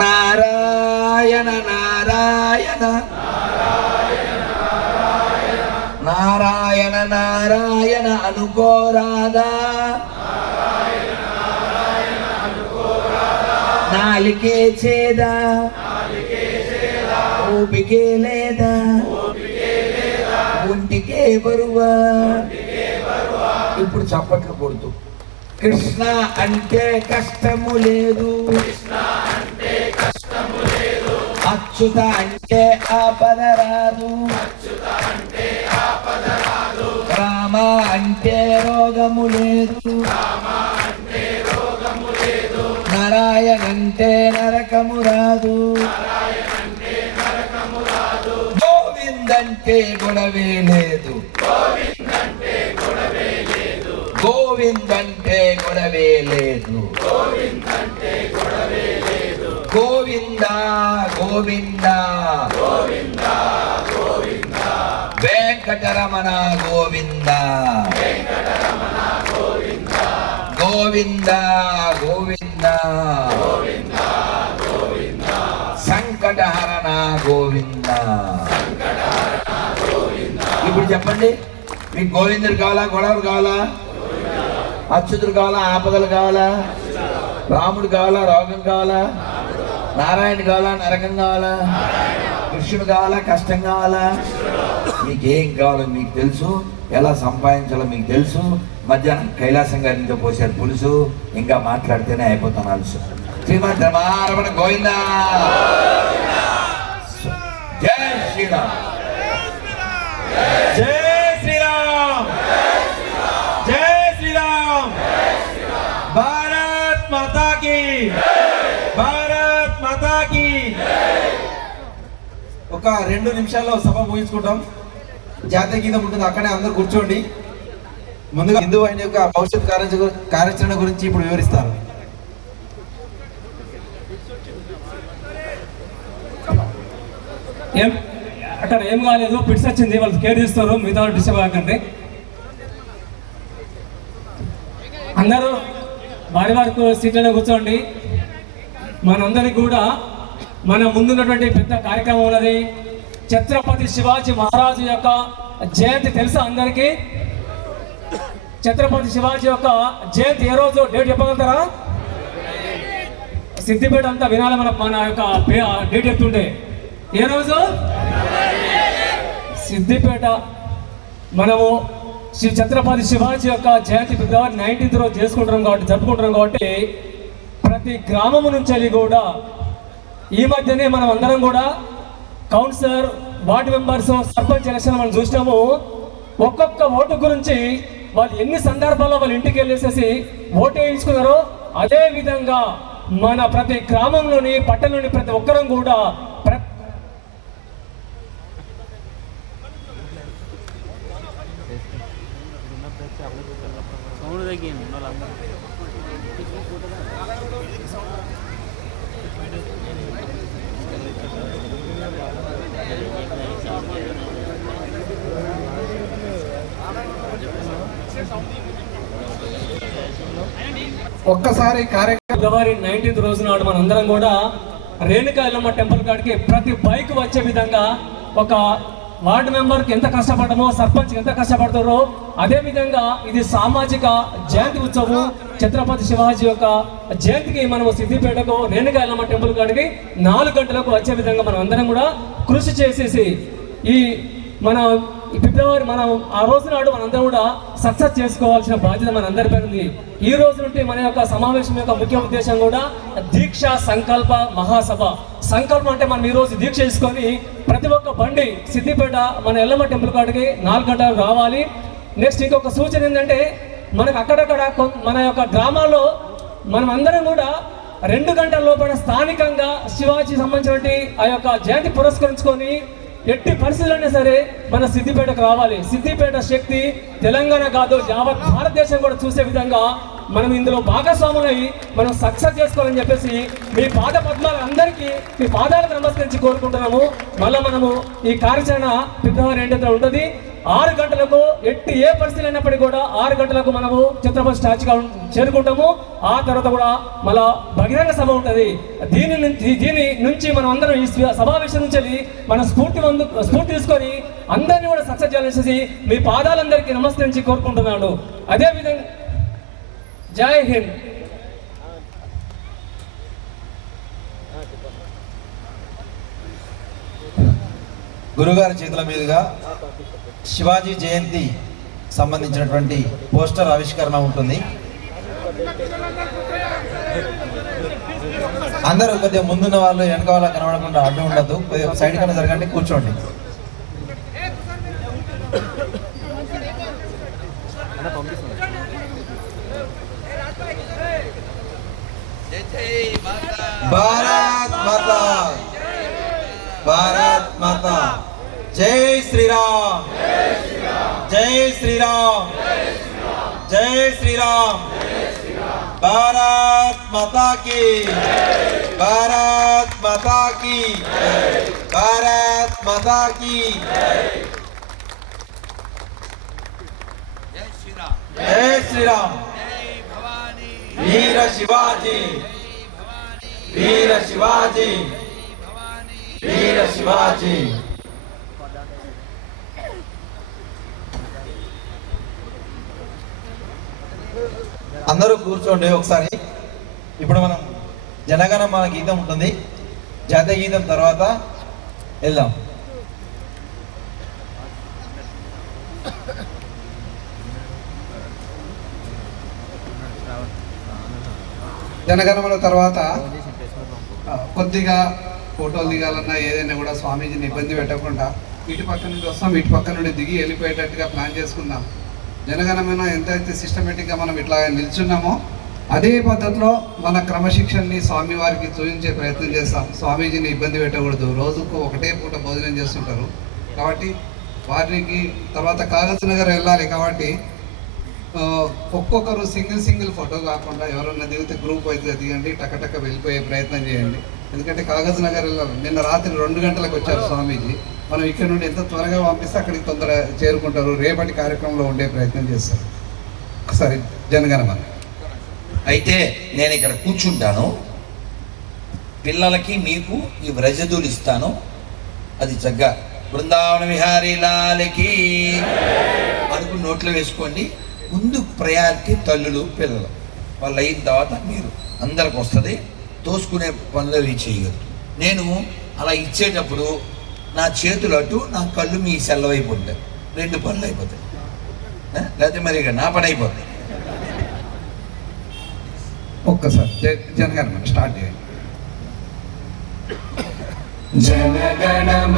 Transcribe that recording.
నారాయణ నారాయణ నారాయణ నారాయణ అనుకోరాదా నాలికే చేదా ఓపికే లేదా ఒంటికే బరువా. ఇప్పుడు చప్పట్లు కొడుతూ కృష్ణ అంటే కష్టము లేదు, అచ్యుత అంటే ఆపద రాదు, రామ అంటే రోగము లేదు, నారాయణ అంటే నరకము రాదు, గోవిందంటే గొడవే లేదు, గోవిందంటే గొడవే లేదు, గోవింద గోవింద వెంకటరమణ గోవింద గోవింద గోవింద సంకటహరణ గోవింద. ఇప్పుడు చెప్పండి, మీకు గోవిందుడు కావాలా, గొడవలు కావాలా, అచ్యుతుడు కావాలా, ఆపదలు కావాలా, రాముడు కావాలా, రోగం కావాలా, నారాయణ కావాలా, నరకం కావాలా, కృష్ణుడు కావాలా, కష్టం కావాలా? మీకేం కావాలో మీకు తెలుసు, ఎలా సంపాదించాలో మీకు తెలుసు. మధ్యాహ్నం కైలాసం గారి నుంచి పోసారు పులుసు, ఇంకా మాట్లాడితేనే అయిపోతాను అలుసు. శ్రీమద్ రమారమణ గోవింద. జై శ్రీరామ్, జై శ్రీరామ్, జై శ్రీరామ్. భారత్ మాతా కీ, భారత్ మాతా కీ. ఒక 2 నిమిషాల్లో సభ ముగించుకుంటాం. జాతీయ గీతం ఉంటుంది, అక్కడే అందరూ కూర్చోండి. ముందుగా హిందూ వాహిని యొక్క భవిష్యత్ కార్యాచరణ గురించి ఇప్పుడు వివరిస్తారు. అక్కడ ఏం కాలేదు, పిట్స్ వచ్చింది, వాళ్ళు కేర్ తీస్తారు, మిగతా డిస్టర్బ్ కాకండి. అందరూ వారి వారికి సీట్లలో కూర్చోండి. మనందరికి కూడా మన ముందున్నటువంటి పెద్ద కార్యక్రమం ఉన్నది. ఛత్రపతి శివాజీ మహారాజు యొక్క జయంతి తెలుసా అందరికీ? ఛత్రపతి శివాజీ యొక్క జయంతి ఏ రోజు, డేట్ చెప్పగలుగుతారా? సిద్దిపేట అంతా వినాలి, మన యొక్క డేట్ చెప్తుంటే. ఏ రోజు? సిద్దిపేట. మనము శ్రీ ఛత్రపతి శివాజీ యొక్క జయంతి ఫిబ్రవరి 19th రోజు జరుపుకుంటున్నాం కాబట్టి ప్రతి గ్రామం నుంచి కూడా ఈ మధ్యనే మనం అందరం కూడా councillor, ward members, sarpanch election మనం చూసినాము. ఒక్కొక్క ఓటు గురించి వాళ్ళు ఎన్ని సందర్భాల్లో వాళ్ళ ఇంటికి వెళ్ళేసేసి ఓటు వేయించుకున్నారో అదే విధంగా మన ప్రతి గ్రామంలోని పట్టణంలోని ప్రతి ఒక్కరం కూడా ఒక్కసారి ఫిబ్రవరి 19th రోజు నాడు మనందరం కూడా రేణుకా ఎల్లమ్మ టెంపుల్ కాడికి ప్రతి బైక్ వచ్చే విధంగా ఒక వార్డు మెంబర్కి ఎంత కష్టపడమో, సర్పంచ్కి ఎంత కష్టపడతారో అదే విధంగా ఇది సామాజిక జయంతి ఉత్సవం. ఛత్రపతి శివాజీ యొక్క జయంతికి మనము సిద్దిపేటకు రేణుకా ఎల్లమ్మ టెంపుల్ కాడికి 4 గంటలకు వచ్చే విధంగా మనం అందరం కూడా కృషి చేసేసి ఈ మన ఫిబ్రవరి మనం ఆ రోజు నాడు మనందరం కూడా సక్సెస్ చేసుకోవాల్సిన బాధ్యత మనందరిపై ఉంది. ఈ రోజు నుండి మన యొక్క సమావేశం యొక్క ముఖ్య ఉద్దేశం కూడా దీక్ష సంకల్ప మహాసభ. సంకల్పం అంటే మనం ఈ రోజు దీక్ష చేసుకొని ప్రతి ఒక్క బండి సిద్దిపేట మన ఎల్లమ్మ టెంపుల్ కాడికి 4 గంటలకు రావాలి. నెక్స్ట్ ఇంకొక సూచన ఏంటంటే మనకు అక్కడక్కడ మన యొక్క గ్రామాల్లో మనం అందరం కూడా 2 గంటల లోపల స్థానికంగా శివాజీ సంబంధించినటువంటి ఆ యొక్క జయంతి పురస్కరించుకొని ఎట్టి పరిస్థితులైనా సరే మన సిద్దిపేటకు రావాలి. సిద్దిపేట శక్తి తెలంగాణ కాదు, యావత్ భారతదేశం కూడా చూసే విధంగా మనం ఇందులో భాగస్వాములై మనం సక్సెస్ చేసుకోవాలని చెప్పేసి మీ పాద పద్మాలు అందరికీ మీ పాదాలకు నమస్కరించి కోరుకుంటున్నాము. మళ్ళీ మనము ఈ కార్యాచరణ ఫిబ్రవరి 8th ఉంటుంది. 6 గంటలకు ఎట్టి ఏ పరిస్థితి అయినప్పటికీ కూడా 6 గంటలకు మనము ఛత్రపతి స్టాచ్యూగా చేరుకుంటాము. ఆ తర్వాత కూడా మళ్ళా బహిరంగ సభ ఉంటుంది. దీని నుంచి మనం అందరం ఈ సమావేశం నుంచి మన స్ఫూర్తి తీసుకొని అందరినీ కూడా సక్సెస్ చేయాలని మీ పాదాలందరికీ నమస్కరించి కోరుకుంటున్నాను. అదేవిధంగా జై హింద్. గురుగారి చేతుల మీదుగా శివాజీ జయంతి సంబంధించినటువంటి పోస్టర్ ఆవిష్కరణ ఉంటుంది. అందరూ కొద్దిగా ముందున్న వాళ్ళు వెనక వాళ్ళ కనబడకుండా అడ్డు ఉండద్దు, కొద్దిగా సైడ్ కన్నా జరగండి, కూర్చోండి. భారత్ మాతా, భారత్ మాతా, జై శ్రీరామ్, జై శ్రీరామ్, జై శ్రీరామ్, భారత్ మాతా की, భారత్ మాతా की, భారత్ మాతా की, జై శ్రీరామ్, వీర శివాజీ, వీర శివాజీ, వీర శివాజీ. అందరూ కూర్చోండి ఒకసారి. ఇప్పుడు మనం జనగణమన గీతం ఉంటుంది, జాతీయ గీతం తర్వాత వెళ్దాం. జనగణమన తర్వాత కొద్దిగా ఫోటోలు దిగాలన్నా ఏదైనా కూడా స్వామీజీని ఇబ్బంది పెట్టకుండా ఇటు పక్క నుండి వస్తాం, ఇటు పక్క నుండి దిగి వెళ్ళిపోయేటట్టుగా ప్లాన్ చేసుకుందాం. జనగణమన ఎంతైతే సిస్టమేటిక్గా మనం ఇట్లా నిల్చున్నామో అదే పద్ధతిలో మన క్రమశిక్షణని స్వామివారికి చూపించే ప్రయత్నం చేస్తాం. స్వామీజీని ఇబ్బంది పెట్టకూడదు, రోజుకు ఒకటే పూట భోజనం చేస్తుంటారు కాబట్టి వారికి తర్వాత కాగజ్ నగర్ వెళ్ళాలి కాబట్టి ఒక్కొక్కరు సింగిల్ ఫోటో కాకుండా ఎవరన్నా దిగితే గ్రూప్ అయితే దిగండి, టకటక వెళ్ళిపోయే ప్రయత్నం చేయండి. ఎందుకంటే కాగజ్ నగర్ వెళ్ళాలి. నిన్న రాత్రి 2 గంటలకు వచ్చారు స్వామీజీ. మనం ఇక్కడ నుండి ఎంత త్వరగా పంపిస్తే అక్కడికి తొందరగా చేరుకుంటారు, రేపటి కార్యక్రమంలో ఉండే ప్రయత్నం చేస్తారు. ఒకసారి జనగణమన. అయితే నేను ఇక్కడ కూర్చుంటాను, పిల్లలకి మీకు ఈ వ్రజదులు ఇస్తాను, అది చక్కగా బృందావన విహారీ లాలకి అనుకుని నోట్లో వేసుకోండి. ముందు ప్రయారిటీ తల్లులు పిల్లలు, వాళ్ళు అయిన తర్వాత మీరు అందరికి వస్తుంది. తోసుకునే పనులు అవి చేయగలరు. నేను అలా ఇచ్చేటప్పుడు నా చేతులు అటు, నా కళ్ళు మీ సెల్లవైపోతాయి, 2 పనులు అయిపోతాయి. లేకపోతే మరి ఇక నా పని అయిపోతుంది. ఒక్కసారి జనగణమన స్టార్ట్ చేయండి. జనగణమన